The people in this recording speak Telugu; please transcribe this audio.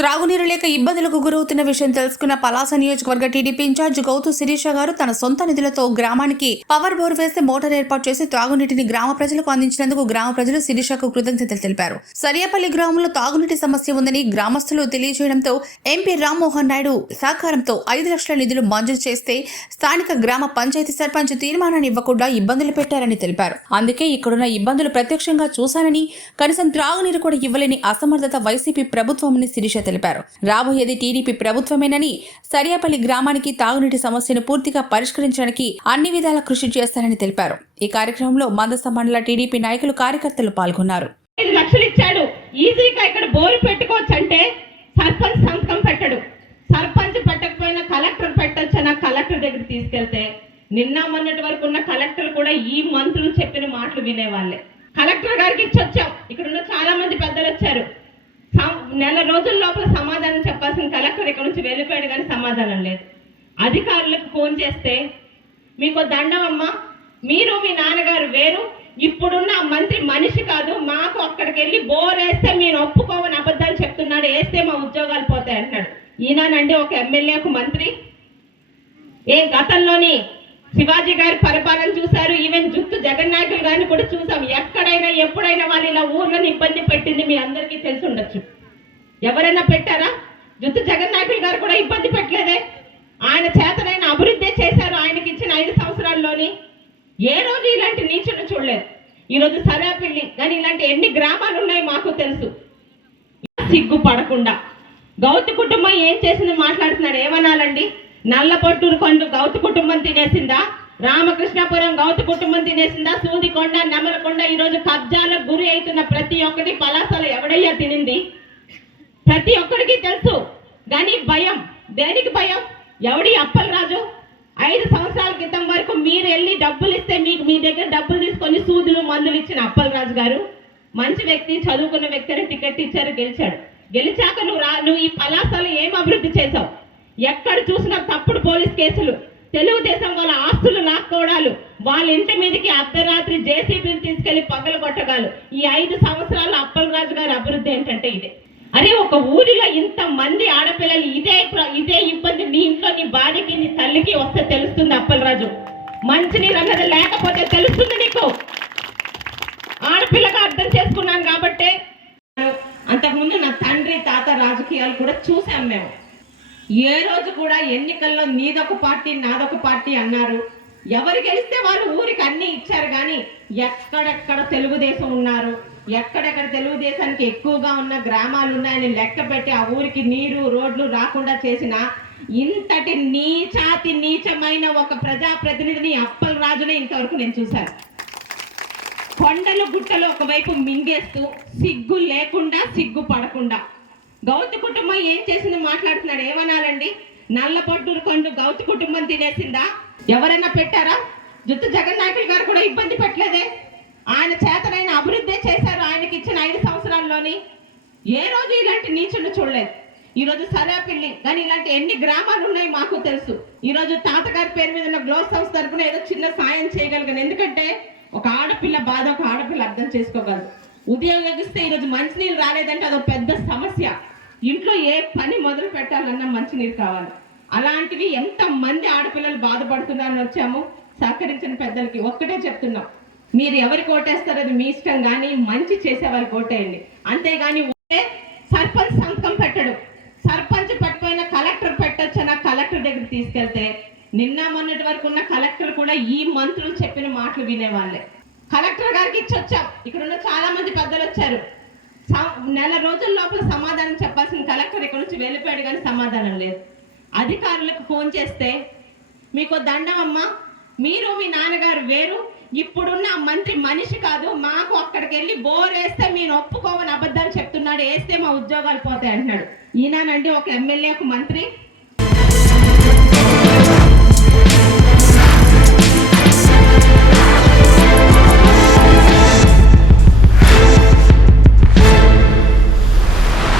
త్రాగునీరు లేక ఇబ్బందులకు గురవుతున్న విషయం తెలుసుకున్న పలాస నియోజకవర్గ టీడీపీ ఇన్ఛార్జ్ గౌతు శిరీష గారు తన సొంత నిధులతో గ్రామానికి పవర్ బోర్ వేసి మోటార్ ఏర్పాటు చేసి త్రాగునీటిని గ్రామ ప్రజలకు అందించినందుకు గ్రామ ప్రజలు శిరీషకు కృతజ్ఞతలు తెలిపారు. సరియపల్లి గ్రామంలో తాగునీటి సమస్య ఉందని గ్రామస్తులు తెలియజేయడంతో ఎంపీ రామ్మోహన్ నాయుడు సహకారంతో 5 లక్షల నిధులు మంజూరు చేస్తే స్థానిక గ్రామ పంచాయతీ సర్పంచ్ తీర్మానాన్ని ఇవ్వకుండా ఇబ్బందులు పెట్టారని తెలిపారు. అందుకే ఇక్కడున్న ఇబ్బందులు ప్రత్యక్షంగా చూశానని, కనీసం త్రాగునీరు కూడా ఇవ్వలేని అసమర్థత వైసీపీ ప్రభుత్వమని శిరీష తెలిపారు. రాబోయేది టీడీపీ ప్రభుత్వమేనని, సరియపల్లి గ్రామానికి తాగునీటి సమస్యను పూర్తిగా పరిష్కరించడానికి అన్ని విధాల కృషి చేస్తారని తెలిపారు. ఈ కార్యక్రమంలో మందస మండల టీడీపీ నాయకులు, కార్యకర్తలు పాల్గొన్నారు. 5 లక్షలు ఇచ్చాడు, ఈజీగా ఇక్కడ బోరు పెట్టుకోవచ్చు అంటే సర్పంచ్ సంతకం పెట్టడు. సర్పంచ్ పెట్టకపోయినా కలెక్టర్ పెట్టొచ్చని కలెక్టర్ దగ్గర తీసుకెళ్తే నిన్న మొన్నటి వరకు ఉన్న కలెక్టర్ కూడా ఈ మంత్రులు చెప్పిన మాటలు వినేవాళ్ళే. కలెక్టర్ గారికి ఇచ్చొచ్చాం. ఇక్కడ ఉన్న చాలా మంది పెద్దలు వచ్చారు. నెల రోజుల లోపల సమాధానం చెప్పాల్సిన కలెక్టర్ ఇక్కడ నుంచి వెళ్ళిపోయాడు, కానీ సమాధానం లేదు. అధికారులకు ఫోన్ చేస్తే మీకు దండం అమ్మా, మీరు మీ నాన్నగారు వేరు, ఇప్పుడున్న మంత్రి మనిషి కాదు, మాకు అక్కడికి వెళ్ళి బోర్ వేస్తే మీరు ఒప్పుకోవని అబద్ధాలు చెప్తున్నాడు, వేస్తే మా ఉద్యోగాలు పోతాయి అంటున్నాడు. ఈయనండి ఒక ఎమ్మెల్యేకు మంత్రి. గతంలోని శివాజీ గారి పరిపాలన చూశారు, ఈవెన్ జుత్తు జగన్ నాయకులు గారిని కూడా చూసాం. ఎక్కడైనా ఎప్పుడైనా వాళ్ళు ఇలా ఊర్లను ఇబ్బంది పెట్టింది మీ అందరికీ తెలిసి ఉండొచ్చు. ఎవరైనా పెట్టారా? జుత్తు జగన్ నాయకులు గారు కూడా ఇబ్బంది పెట్టలేదే. ఆయన చేతనైన అభివృద్ధి చేశారు ఆయనకి ఇచ్చిన 5 సంవత్సరాల్లోని. ఏ రోజు ఇలాంటి నీచును చూడలేదు. ఈరోజు సరేపల్లి కానీ ఇలాంటి ఎన్ని గ్రామాలు ఉన్నాయి మాకు తెలుసు. సిగ్గుపడకుండా గౌతు కుటుంబం ఏం చేసింది మాట్లాడుతున్నాడు. ఏమనాలండి? నల్లపొట్టూరు కొండ గౌతు కుటుంబం తినేసిందా? రామకృష్ణాపురం గౌతు కుటుంబం తినేసిందా? సూదికొండ, నెమలకొండ ఈరోజు కబ్జాలకు గురి అవుతున్న ప్రతి ఒక్కటి పలాసలో ఎవడయ్యా తినింది? ప్రతి ఒక్కడికి తెలుసు. కానీ భయం, దేనికి భయం? ఎవడి అప్పలరాజు 5 సంవత్సరాల క్రితం వరకు మీరు వెళ్ళి డబ్బులు ఇస్తే మీకు మీ దగ్గర డబ్బులు తీసుకొని సూదులు మందులు ఇచ్చిన అప్పలరాజు గారు మంచి వ్యక్తి, చదువుకున్న వ్యక్తిని టికెట్ ఇచ్చారు, గెలిచాడు. గెలిచాక నువ్వు ఈ పలాసలో ఏం అభివృద్ధి చేసావు? ఎక్కడ చూసినా తప్పుడు పోలీస్ కేసులు, తెలుగుదేశం వాళ్ళ ఆస్తులు లాక్కోవడాలు, వాళ్ళ ఇంటి మీదకి అర్ధరాత్రి జేసీబీలు తీసుకెళ్లి పగలు కొట్టగాలు. ఈ 5 సంవత్సరాల అప్పలరాజు గారి అభివృద్ధి ఏంటంటే ఇదే. అరే ఒక ఊరిలో ఇంత మంది ఆడపిల్లలు ఇదే ఇబ్బంది నీ ఇంట్లో నీ భార్యకి నీ తల్లికి వస్తే తెలుస్తుంది అప్పలరాజు. మంచినీరు అన్నది లేకపోతే తెలుస్తుంది నీకు. ఆడపిల్లగా అర్థం చేసుకున్నాను కాబట్టే. అంతకుముందు నా తండ్రి తాత రాజకీయాలు కూడా చూసాం మేము. ఏ రోజు కూడా ఎన్నికల్లో నీదొక పార్టీ నాదొక పార్టీ అన్నారు. ఎవరు గెలిస్తే వాళ్ళు ఊరికి అన్ని ఇచ్చారు. కానీ ఎక్కడెక్కడ తెలుగుదేశం ఉన్నారు, ఎక్కడెక్కడ తెలుగుదేశానికి ఎక్కువగా ఉన్న గ్రామాలు ఉన్నాయని లెక్క పెట్టి ఆ ఊరికి నీరు రోడ్లు రాకుండా చేసిన ఇంతటి నీచమైన ఒక ప్రజాప్రతినిధిని అప్పలరాజునే ఇంతవరకు నేను చూశాను. కొండలు గుట్టలు ఒకవైపు మింగేస్తూ సిగ్గు లేకుండా, సిగ్గు పడకుండా గౌతు కుటుంబం ఏం చేసింది మాట్లాడుతున్నాడు. ఏమనాలండి? నల్లపొట్టూరు కొండ గౌతు కుటుంబం తినేసిందా? ఎవరైనా పెట్టారా? జుత్తు జగన్ నాయకులు గారు కూడా ఇబ్బంది పెట్టలేదే. ఆయన చేతనైన అభివృద్ధి చేశారు ఆయనకి ఇచ్చిన 5 సంవత్సరాల్లోని. ఏ రోజు ఇలాంటి నీచును చూడలేదు. ఈరోజు సరేపల్లి కానీ ఇలాంటి ఎన్ని గ్రామాలు ఉన్నాయి మాకు తెలుసు. ఈరోజు తాతగారి పేరు మీద ఉన్న గ్లోస్ హౌస్ తరఫున ఏదో చిన్న సాయం చేయగలిగాను. ఎందుకంటే ఒక ఆడపిల్ల బాధ ఒక ఆడపిల్ల అర్థం చేసుకోగలదు. ఉద్యోగిస్తే ఈరోజు మంచినీళ్ళు రాలేదంటే అదొక పెద్ద సమస్య. ఇంట్లో ఏ పని మొదలు పెట్టాలన్నా మంచినీరు కావాలి. అలాంటివి ఎంతమంది ఆడపిల్లలు బాధపడుతున్నారని వచ్చాము. సహకరించిన పెద్దలకి ఒక్కటే చెప్తున్నాం, మీరు ఎవరికి ఓటేస్తారో అది మీ ఇష్టం, కానీ మంచి చేసే వాళ్ళకి ఓటేయండి. అంతేగాని సర్పంచ్ సంతకం పెట్టడు. సర్పంచ్ పెట్టకపోయినా కలెక్టర్ పెట్టొచ్చని కలెక్టర్ దగ్గర తీసుకెళ్తే నిన్న మొన్నటి వరకు ఉన్న కలెక్టర్ కూడా ఈ మంత్రులు చెప్పిన మాటలు వినేవాళ్ళే. కలెక్టర్ గారికి ఇచ్చొచ్చాం. ఇక్కడ ఉన్న చాలా మంది పెద్దలు వచ్చారు. నెల రోజుల లోపల సమాధానం చెప్పాల్సిన కలెక్టర్ ఇక్కడ నుంచి వెళ్ళిపోయాడు, కానీ సమాధానం లేదు. అధికారులకు ఫోన్ చేస్తే మీకు దండం అమ్మా, మీరు మీ నాన్నగారు వేరు, ఇప్పుడున్న మంత్రి మనిషి కాదు, మాకు అక్కడికి వెళ్ళి బోర్ వేస్తే మీరు ఒప్పుకోవని అబద్ధాలు చెప్తున్నాడు, వేస్తే మా ఉద్యోగాలు పోతాయి అంటున్నాడు. ఈయనండి ఒక ఎమ్మెల్యేకు మంత్రి.